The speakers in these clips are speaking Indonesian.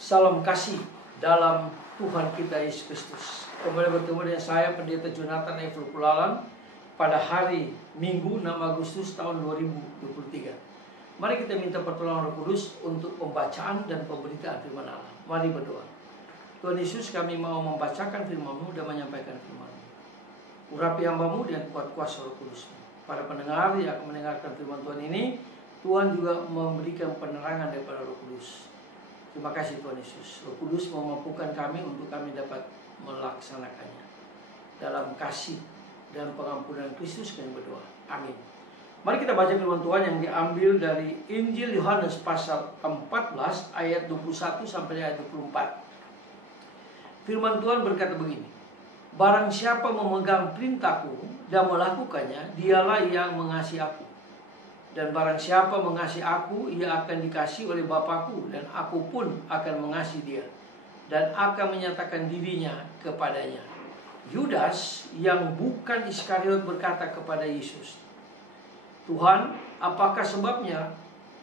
Salam kasih dalam Tuhan kita Yesus Kristus. Kembali bertemu dengan saya, Pendeta Jonathan Evel Kulalan, pada hari Minggu 6 Agustus tahun 2023. Mari kita minta pertolongan Roh Kudus untuk pembacaan dan pemberitaan firman Allah. Mari berdoa. Tuhan Yesus, kami mau membacakan firman-Mu dan menyampaikan firman-Mu. Urapi hamba-Mu dengan kuat kuasa Roh Kudus. Para pendengar yang akan mendengarkan firman Tuhan ini, Tuhan juga memberikan penerangan daripada Roh Kudus. Terima kasih Tuhan Yesus. Roh Kudus memampukan kami untuk kami dapat melaksanakannya. Dalam kasih dan pengampunan Kristus kami berdoa. Amin. Mari kita baca firman Tuhan yang diambil dari Injil Yohanes pasal 14 ayat 21 sampai ayat 24. Firman Tuhan berkata begini. Barang siapa memegang perintahku dan melakukannya, dialah yang mengasihi aku. Dan barang siapa mengasihi aku, ia akan dikasihi oleh Bapakku, dan aku pun akan mengasihi dia, dan akan menyatakan dirinya kepadanya. Yudas yang bukan Iskariot berkata kepada Yesus, Tuhan, apakah sebabnya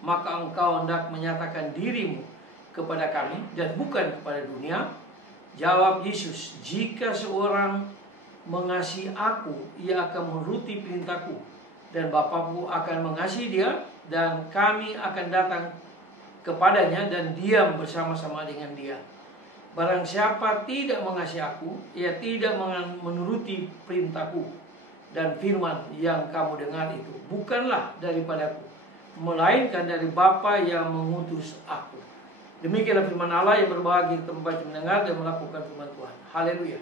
maka engkau hendak menyatakan dirimu kepada kami dan bukan kepada dunia? Jawab Yesus, jika seorang mengasihi aku, ia akan menuruti perintahku. Dan Bapakku akan mengasihi dia, dan kami akan datang kepadanya dan diam bersama-sama dengan dia. Barang siapa tidak mengasihi aku, ia tidak menuruti perintahku. Dan firman yang kamu dengar itu bukanlah daripadaku, melainkan dari Bapa yang mengutus aku. Demikianlah firman Allah yang berbagi tempat mendengar dan melakukan firman Tuhan. Haleluya.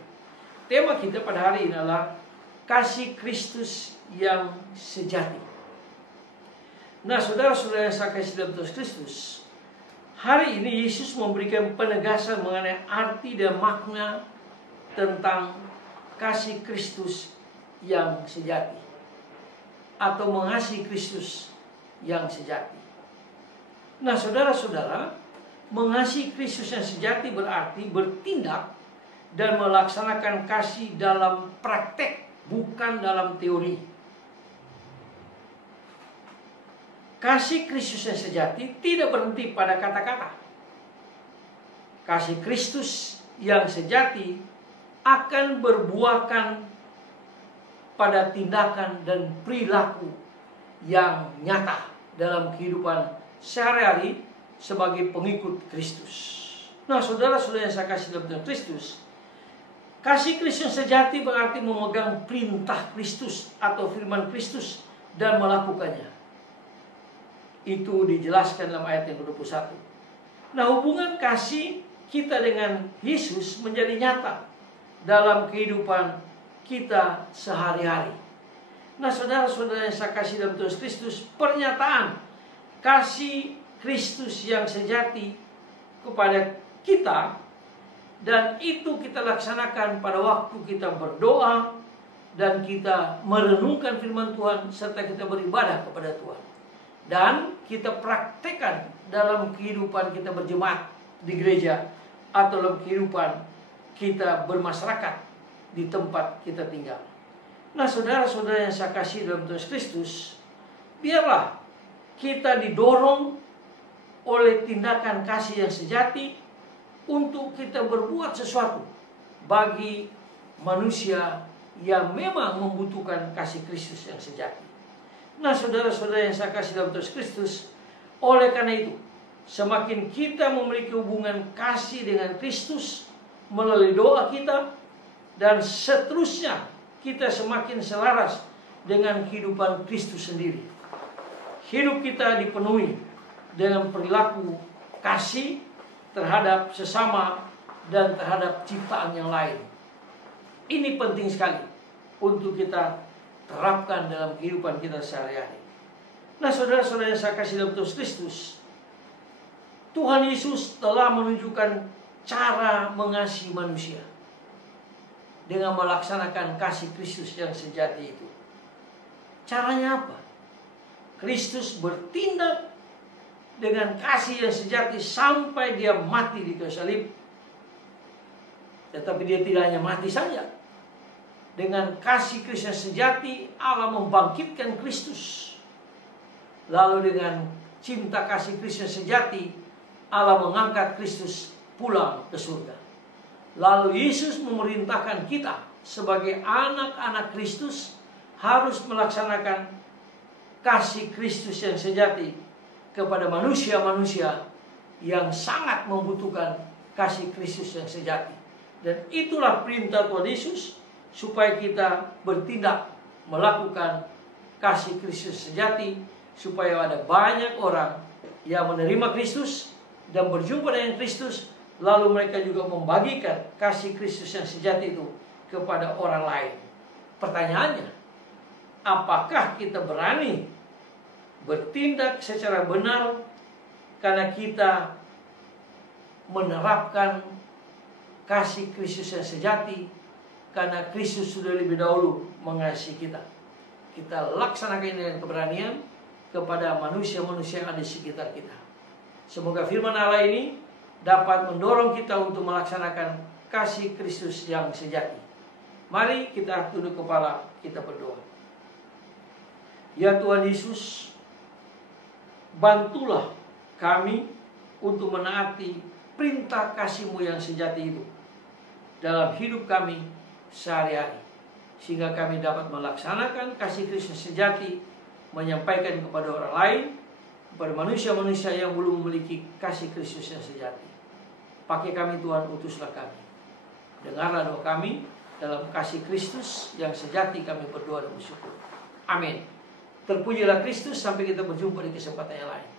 Tema kita pada hari ini adalah kasih Kristus yang sejati. Nah, saudara-saudara yang saya kasih dalam Tuhan Kristus, hari ini Yesus memberikan penegasan mengenai arti dan makna tentang kasih Kristus yang sejati, atau mengasihi Kristus yang sejati. Nah, saudara-saudara, mengasihi Kristus yang sejati berarti bertindak dan melaksanakan kasih dalam praktek, bukan dalam teori. Kasih Kristus yang sejati tidak berhenti pada kata-kata. Kasih Kristus yang sejati akan berbuahkan pada tindakan dan perilaku yang nyata dalam kehidupan sehari-hari sebagai pengikut Kristus. Nah, saudara-saudara yang saya kasih dalam Tuhan Kristus, kasih Kristus yang sejati berarti memegang perintah Kristus atau firman Kristus dan melakukannya. Itu dijelaskan dalam ayat yang ke-21. Nah, hubungan kasih kita dengan Yesus menjadi nyata dalam kehidupan kita sehari-hari. Nah, saudara-saudara yang saya kasih dalam Tuhan Kristus, pernyataan kasih Kristus yang sejati kepada kita, dan itu kita laksanakan pada waktu kita berdoa dan kita merenungkan firman Tuhan serta kita beribadah kepada Tuhan. Dan kita praktekkan dalam kehidupan kita berjemaat di gereja atau dalam kehidupan kita bermasyarakat di tempat kita tinggal. Nah, saudara-saudara yang saya kasih dalam Tuhan Kristus, biarlah kita didorong oleh tindakan kasih yang sejati untuk kita berbuat sesuatu bagi manusia yang memang membutuhkan kasih Kristus yang sejati. Nah, saudara-saudara yang saya kasih dalam Tuhan Kristus, oleh karena itu, semakin kita memiliki hubungan kasih dengan Kristus melalui doa kita, dan seterusnya kita semakin selaras dengan kehidupan Kristus sendiri. Hidup kita dipenuhi dengan perilaku kasih terhadap sesama dan terhadap ciptaan yang lain. Ini penting sekali untuk kita terapkan dalam kehidupan kita sehari-hari. Nah, saudara-saudara yang saya kasih dalam Tuhan Kristus, Tuhan Yesus telah menunjukkan cara mengasihi manusia dengan melaksanakan kasih Kristus yang sejati itu. Caranya apa? Kristus bertindak dengan kasih yang sejati sampai dia mati di kayu salib. Tetapi dia tidak hanya mati saja. Dengan kasih Kristus yang sejati, Allah membangkitkan Kristus. Lalu dengan cinta kasih Kristus yang sejati, Allah mengangkat Kristus pulang ke surga. Lalu Yesus memerintahkan kita sebagai anak-anak Kristus harus melaksanakan kasih Kristus yang sejati kepada manusia-manusia yang sangat membutuhkan kasih Kristus yang sejati. Dan itulah perintah Tuhan Yesus, supaya kita bertindak melakukan kasih Kristus sejati, supaya ada banyak orang yang menerima Kristus dan berjumpa dengan Kristus, lalu mereka juga membagikan kasih Kristus yang sejati itu kepada orang lain. Pertanyaannya, apakah kita berani bertindak secara benar karena kita menerapkan kasih Kristus yang sejati, karena Kristus sudah lebih dahulu mengasihi kita. Kita laksanakan ini dengan keberanian kepada manusia-manusia yang ada di sekitar kita. Semoga firman Allah ini dapat mendorong kita untuk melaksanakan kasih Kristus yang sejati. Mari kita tunduk kepala, kita berdoa. Ya Tuhan Yesus, bantulah kami untuk menaati perintah kasih-Mu yang sejati itu dalam hidup kami sehari-hari, sehingga kami dapat melaksanakan kasih Kristus sejati, menyampaikan kepada orang lain, kepada manusia-manusia yang belum memiliki kasih Kristus yang sejati. Pakai kami Tuhan, utuslah kami. Dengarlah doa kami, dalam kasih Kristus yang sejati kami berdoa dan bersyukur. Amin. Terpujilah Kristus, sampai kita berjumpa di kesempatan yang lain.